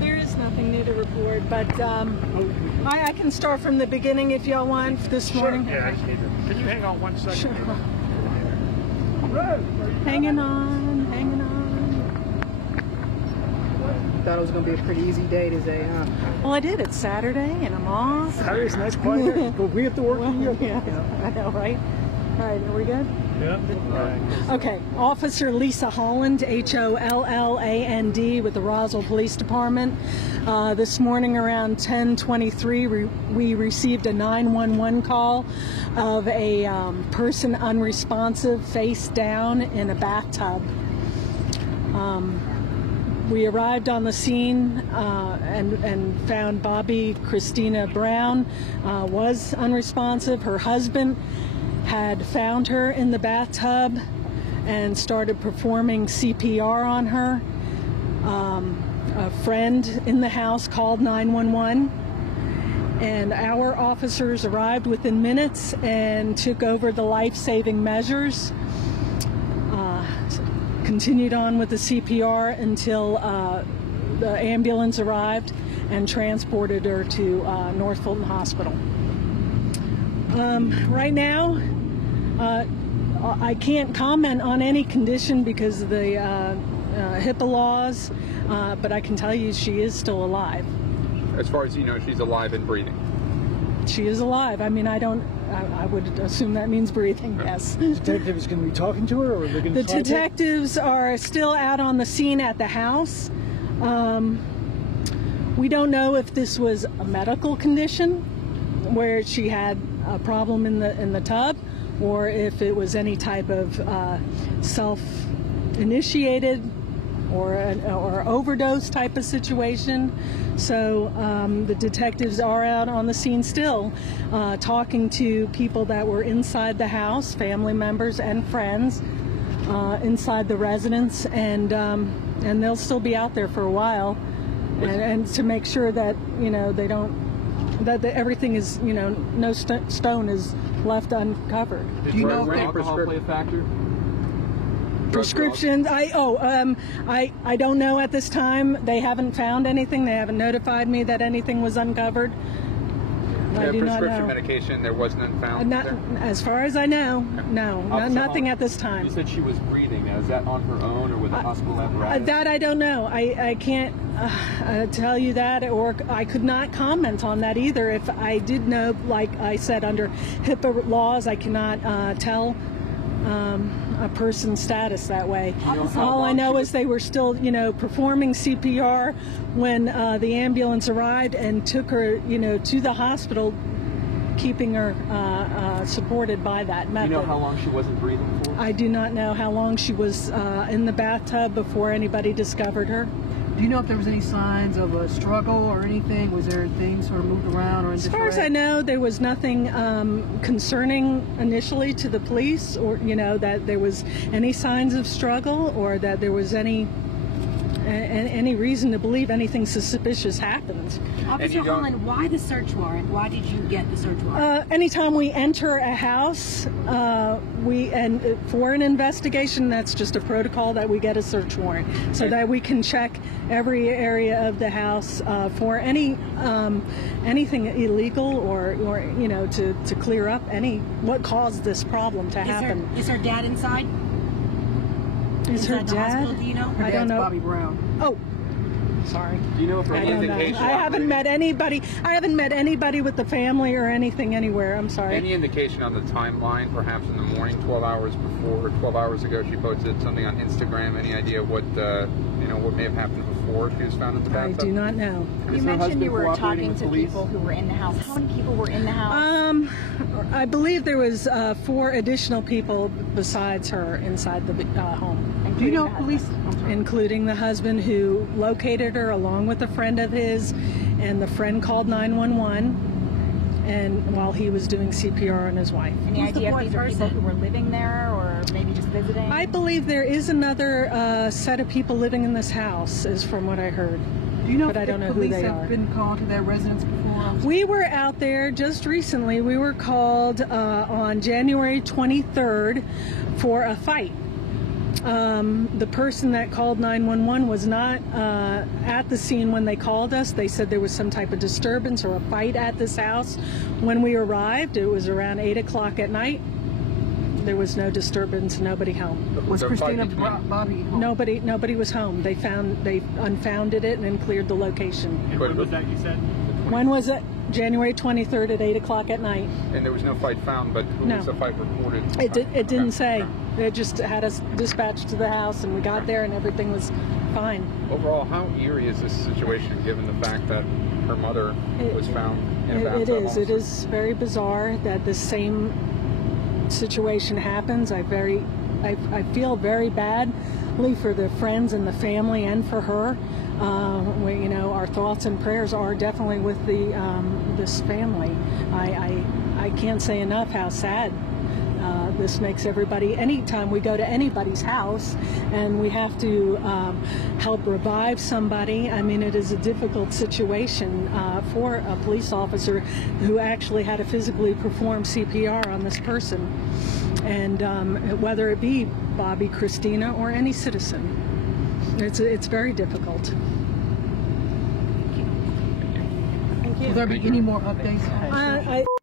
There is nothing new to report, but I can start from the beginning if y'all want this morning. Yeah, I just need to. Can you hang on 1 second? Sure. Hanging on, hanging on. Thought it was going to be a pretty easy day today, huh? Well, I did. It's Saturday, and I'm off. Saturday's a nice quiet day, but we have to work. Well, yeah, I know, right? All right, are we good? Yeah. Okay. Officer Lisa Holland, Holland, with the Roswell Police Department. This morning around 10:23, we received a 911 call of a person unresponsive, face down in a bathtub. We arrived on the scene and found Bobby Christina Brown was unresponsive. Her husband had found her in the bathtub and started performing CPR on her. A friend in the house called 911, and our officers arrived within minutes and took over the life-saving measures. Continued on with the CPR until the ambulance arrived and transported her to North Fulton Hospital. Right now, I can't comment on any condition because of the HIPAA laws, but I can tell you she is still alive. As far as you know, she's alive and breathing. She is alive. I mean, I would assume that means breathing, yes. The detectives going to be talking to her, or they're going to The detectives are still out on the scene at the house. We don't know if this was a medical condition where she had a problem in the tub, or if it was any type of self-initiated or overdose type of situation. So the detectives are out on the scene still, talking to people that were inside the house, family members and friends inside the residence, and they'll still be out there for a while, and to make sure that they don't, that everything is, no stone is left uncovered. Do you know if alcohol play a factor? Prescriptions. I don't know at this time. They haven't found anything. They haven't notified me that anything was uncovered. I do not know. Prescription medication, there was none found. Not, as far as I know, no, nothing at this time. You said she was breathing. Now, is that on her own or with a hospital apparatus? That I don't know. I can't tell you that, or I could not comment on that either. If I did know, like I said, under HIPAA laws, I cannot tell a person's status that way. All I know is they were still, performing CPR when the ambulance arrived and took her, to the hospital, keeping her supported by that method. Do you know how long she wasn't breathing for? I do not know how long she was in the bathtub before anybody discovered her. Do you know if there was any signs of a struggle or anything? Was there things sort of moved around or in As far as I know, there was nothing concerning initially to the police, or that there was any signs of struggle, or that there was any reason to believe anything suspicious happened. Officer Holland, why the search warrant? Why did you get the search warrant? Anytime we enter a house, for an investigation, that's just a protocol that we get a search warrant, so that we can check every area of the house for anything illegal, or to clear up what caused this problem to happen. Is her dad inside? Is her Inside the dad? hospital, do you know? Her I don't dad's know. Bobby Brown. Oh, sorry. Do you know if I don't know. I haven't met anybody. I haven't met anybody with the family or anything anywhere. I'm sorry. Any indication on the timeline, perhaps in the morning, 12 hours before, or 12 hours ago, she posted something on Instagram? Any idea what what may have happened before she was found in the bathtub? I do not know. You mentioned you were talking to people who were in the house. How many people were in the house? I believe there was 4 additional people besides her inside the home. Do you know police? Including the husband who located her along with a friend of his, and the friend called 911, and while he was doing CPR on his wife. Any idea if these are people who were living there or maybe just visiting? I believe there is another set of people living in this house, is from what I heard. Do you know but if I don't know who police they have are. been called to their residence before? We were out there just recently. We were called on January 23rd for a fight. The person that called 911 was not at the scene when they called us. They said there was some type of disturbance or a fight at this house. When we arrived, it was around 8 o'clock at night. There was no disturbance, nobody home. Was there a Christina fight between- Bobby home? Nobody was home. They unfounded it and then cleared the location. And when was that, you said? When was it? January 23rd at 8 o'clock at night. And there was no fight found, but who No. was the fight reported? It didn't Okay. say. It just had us dispatched to the house, and we got there, and everything was fine. Overall, how eerie is this situation, given the fact that her mother was found in a bathtub? It is very bizarre that the same situation happens. I feel very badly for the friends and the family and for her. Our thoughts and prayers are definitely with this family. I can't say enough how sad this makes everybody. Anytime we go to anybody's house and we have to help revive somebody, I mean, it is a difficult situation for a police officer who actually had to physically perform CPR on this person, and whether it be Bobby, Christina, or any citizen. It's very difficult. Will there be any more updates? I